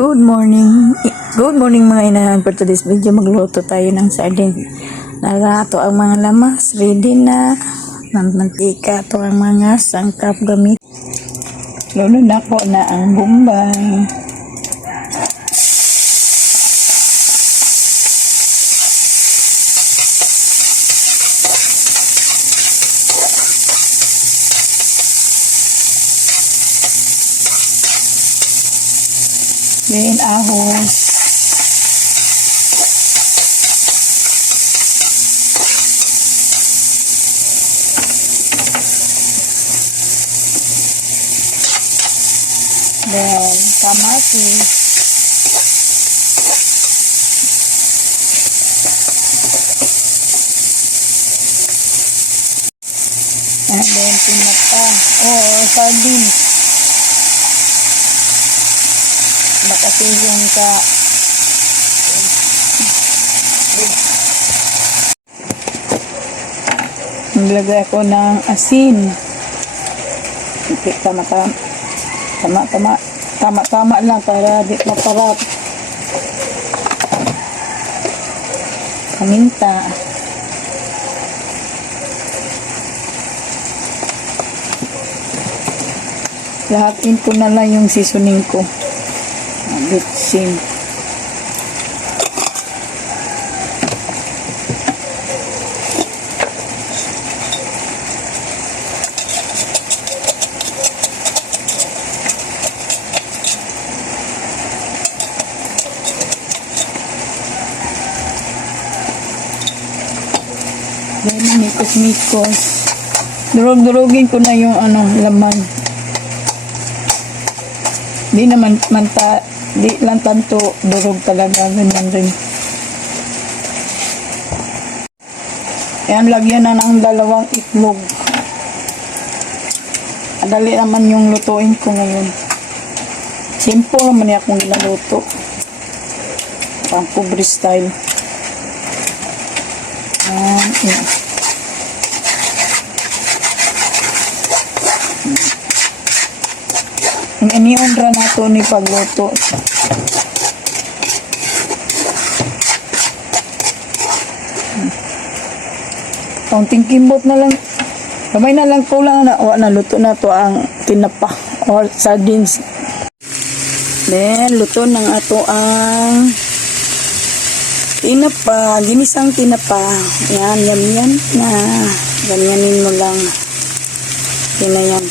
Good morning. Good morning mga inahan. For today's video, magluto tayo ng sardine. Nalato ang mga lamas. Ready na. Mantika. Ito ang mga sangkap gamit. Lunod na ko na ang bombay. Then ahos. Then kamatis. And then pinata. Sardines. Makasilong ka. Naglagay ako ng asin. Tama lang para di maparap. Paminta. Lahatin ko na lang yung seasoning ko. Bitsin. Then mikos-mikos. Durog-durogin ko na yung laman. Di naman di lang tanto durog talaga, ganyan rin. Ayan, lagyan na ng 2 itlog. Adali naman yung lutuin ko ngayon. Simple naman akong ginaluto. Pang pobre style. Ayan. Iniundra na ito ni pagluto. Kaunting kimbot na lang. Gamay na lang kulang na. Naluto na to ang tinapa or sardines. Then, luto ng ato ang tinapa. Ginisang tinapa. Yan na. Ganyanin mo lang. Yan na yan.